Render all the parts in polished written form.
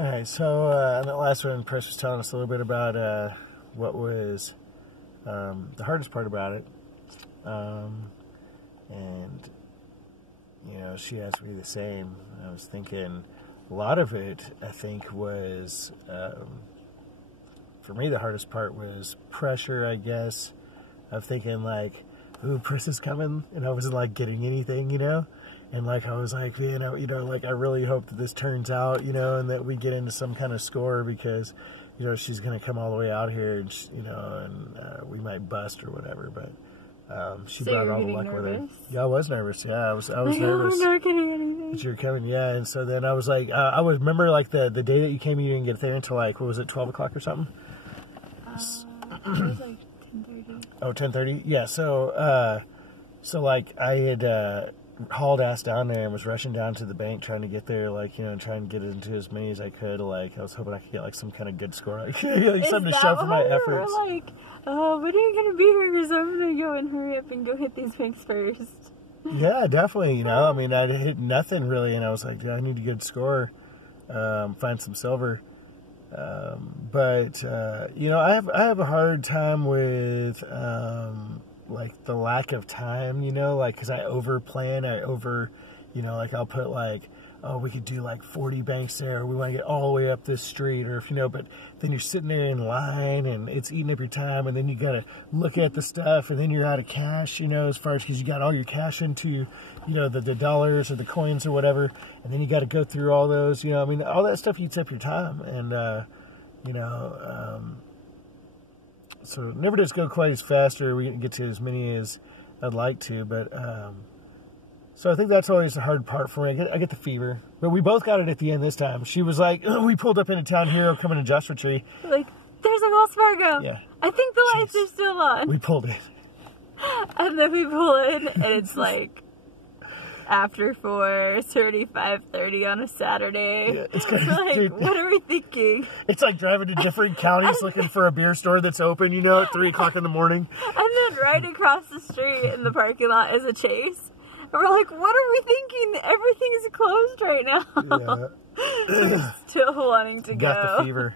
All right, so in that last one, Chris was telling us a little bit about what was the hardest part about it. And, you know, she asked me the same. I was thinking a lot of it, I think, was, for me, the hardest part was pressure, I guess, of thinking, like, ooh, Chris is coming, and I wasn't, like, getting anything, you know? And, like, I was like, you know, like, I really hope that this turns out, you know, and that we get into some kind of score because, you know, she's going to come all the way out here, and, you know, and we might bust or whatever, but she brought all the luck with her. Yeah, I was nervous. Yeah, I was nervous. I'm not getting anything. That you were coming, yeah. And so then I was like, I was remember like the day that you came, you didn't get there until like, what was it, 12 o'clock or something? It was like 10:30. Oh, 10:30? Yeah. So like I had hauled ass down there and was rushing down to the bank trying to get there, like, you know, and trying to get into as many as I could. Like I was hoping I could get like some kind of good score, like something to show for my efforts. Like, when are you gonna be here? Because I'm gonna go and hurry up and go hit these banks first. Yeah, definitely. You know, I mean, I hit nothing really, and I was like, I need a good score, find some silver. But you know, I have a hard time with like the lack of time, you know, like, because I over plan, you know, like I'll put like, oh, we could do like 40 banks there, or we want to get all the way up this street, or if you know, but then you're sitting there in line and it's eating up your time, and then you got to look at the stuff, and then you're out of cash, you know, as far as, because you got all your cash into, you know, the dollars or the coins or whatever, and then you got to go through all those, you know, I mean, all that stuff eats up your time, and, you know, so it never does go quite as fast, or we didn't get to as many as I'd like to, but, so I think that's always the hard part for me. I get the fever, but we both got it at the end this time. She was like, we pulled up into Town Hero coming to Joshua Tree. Like, there's a Wells Fargo. Yeah. I think the lights are still on. We pulled in. And then we pull in, and it's like after 4:30, 5:30 on a Saturday. Yeah, it's crazy. Like, dude, what are we thinking? It's like driving to different counties looking for a beer store that's open, you know, at 3 o'clock in the morning. And then right across the street in the parking lot is a Chase. And we're like, what are we thinking? Everything's closed right now. Yeah. Still wanting to go. Got the fever.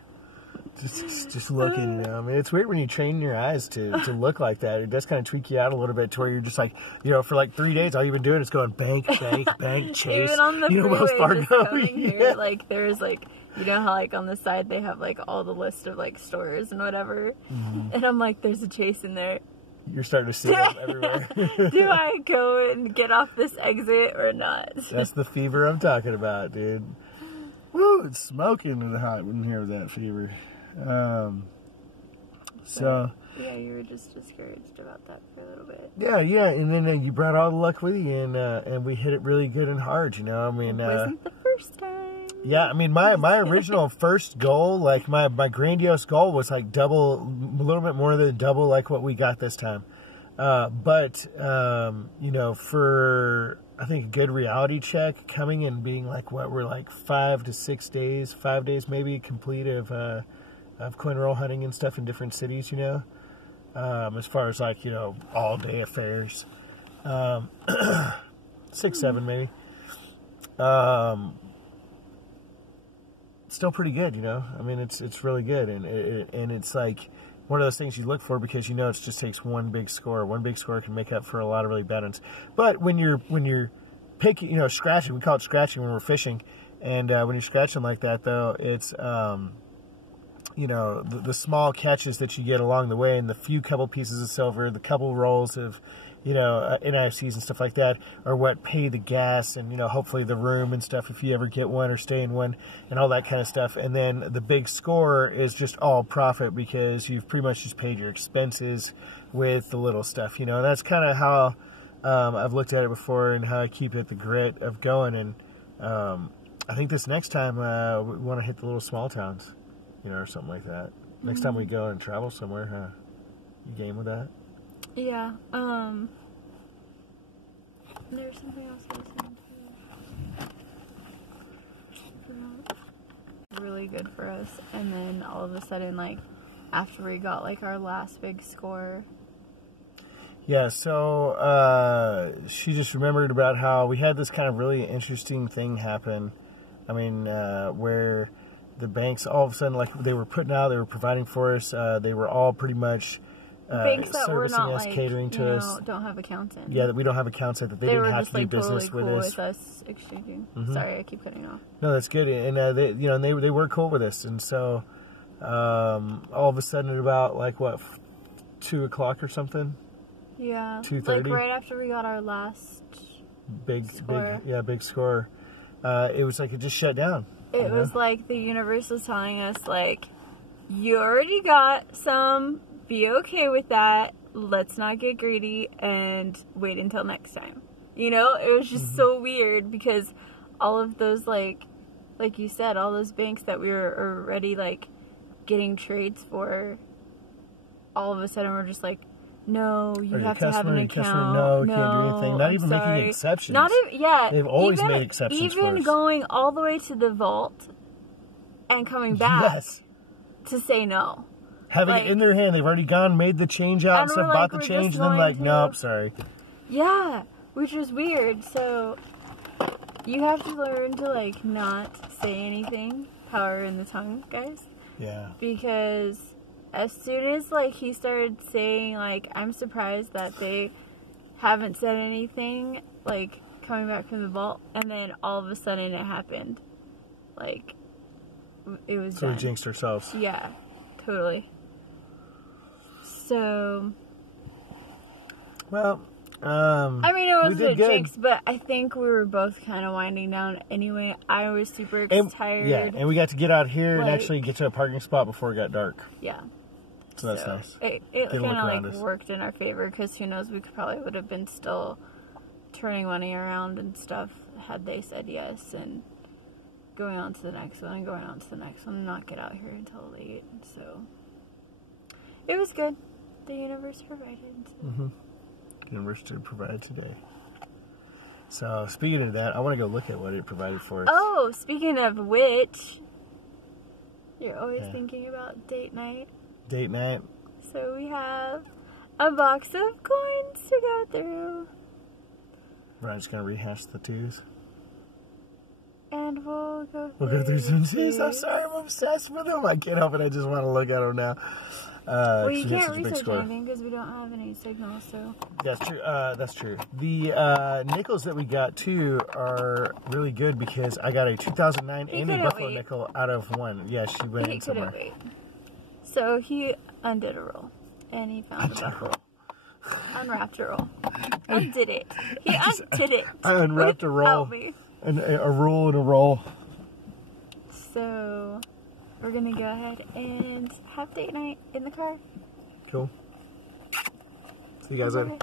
Just looking, you know. I mean, it's weird when you train your eyes to look like that. It does kind of tweak you out a little bit to where you're just like, you know, for like 3 days, all you've been doing is going bank, Chase. Even on the freeway, Wells Fargo. just coming here, like, there's like, you know how like on the side they have like all the list of like stores and whatever. Mm-hmm. And I'm like, there's a Chase in there. You're starting to see them everywhere. Do I go and get off this exit or not? That's the fever I'm talking about, dude. Woo, it's smoking in the hot in here with that fever. So yeah, you were just discouraged about that for a little bit. Yeah, and then you brought all the luck with you, and we hit it really good and hard. You know, I mean, it wasn't the first time. Yeah, I mean, my original first goal, like my grandiose goal, was like double, a little bit more than double, like what we got this time. But you know, for I think a good reality check, coming and being like what we're like 5 to 6 days, 5 days maybe complete of coin roll hunting and stuff in different cities, you know, as far as like, you know, all day affairs, 6, 7 maybe, still pretty good, you know. I mean, it's really good, and it's like one of those things you look for because you know it just takes one big score. One big score can make up for a lot of really bad ones. But when you're picking, you know, scratching, we call it scratching when we're fishing, and when you're scratching like that, though, it's you know, the small catches that you get along the way, and the few couple pieces of silver, the couple rolls of, you know, NIFCs and stuff like that, are what pay the gas and, you know, hopefully the room and stuff if you ever get one or stay in one and all that kind of stuff. And then the big score is just all profit because you've pretty much just paid your expenses with the little stuff, you know. And that's kind of how I've looked at it before and how I keep it the grit of going. And I think this next time we want to hit the little small towns, you know, or something like that. Next time we go and travel somewhere, huh? You game with that? Yeah. There's something else I was going to do. Really good for us. And then all of a sudden, like, after we got, like, our last big score. Yeah, so she just remembered about how we had this kind of really interesting thing happen. I mean, where the banks all of a sudden, like they were providing for us. They were all pretty much banks that were servicing not us, like, catering to us. don't have accounts in. Yeah, that we don't have accounts that they didn't have just, to do business totally with cool us. with us exchanging. Sorry, I keep cutting off. No, that's good. And they were cool with us. And so all of a sudden at about like what 2 o'clock or something. Yeah, 2:30. like right after we got our last big score. It was like it just shut down. It was like the universe was telling us, like, you already got some, be okay with that, let's not get greedy, and wait until next time. You know, it was just so weird, because all of those, like you said, all those banks that we were already, like, getting trades for, all of a sudden we're just like, no, you have to have an account. No, can't do anything. Not even making exceptions. Not even, yeah. They've always made exceptions for Even us. going all the way to the vault and coming back to say no. Having it in their hand, they've already gone, made the change out and stuff, bought the change, and then like, nope, sorry. Yeah, which was weird. So you have to learn to like not say anything. Power in the tongue, guys. Yeah. Because as soon as like he started saying like, I'm surprised that they haven't said anything, like coming back from the vault, and then all of a sudden it happened. Like it was So done. we jinxed ourselves. Yeah, totally. So well, I mean, it wasn't a good. jinx, but I think we were both kind of winding down anyway. I was super tired. Yeah, and we got to get out here and like, actually get to a parking spot before it got dark. Yeah. So that's nice. It kind of like worked in our favor, because who knows, we probably would have been still turning money around and stuff had they said yes, and going on to the next one and going on to the next one and not get out here until late. So it was good. The universe provided. So. Universe provided today. So speaking of that, I want to go look at what it provided for us. Oh, speaking of which, you're always thinking about date night. Date night. So we have a box of coins to go through. Ryan's gonna rehash the twos. And we'll go through some twos. I'm sorry, I'm obsessed with them. I can't help it. I just want to look at them now. Well, you can't research anything because we don't have any signal, so. That's true. That's true. The nickels that we got, too, are really good because I got a 2009 Amy Buffalo nickel out of one. Yeah, she went in somewhere. He couldn't wait. So he undid a roll, and he found a buffalo. Unwrapped a roll. Undid it. He undid it. I unwrapped a roll. And a roll and a roll. So we're going to go ahead and have date night in the car. Cool. See you guys later.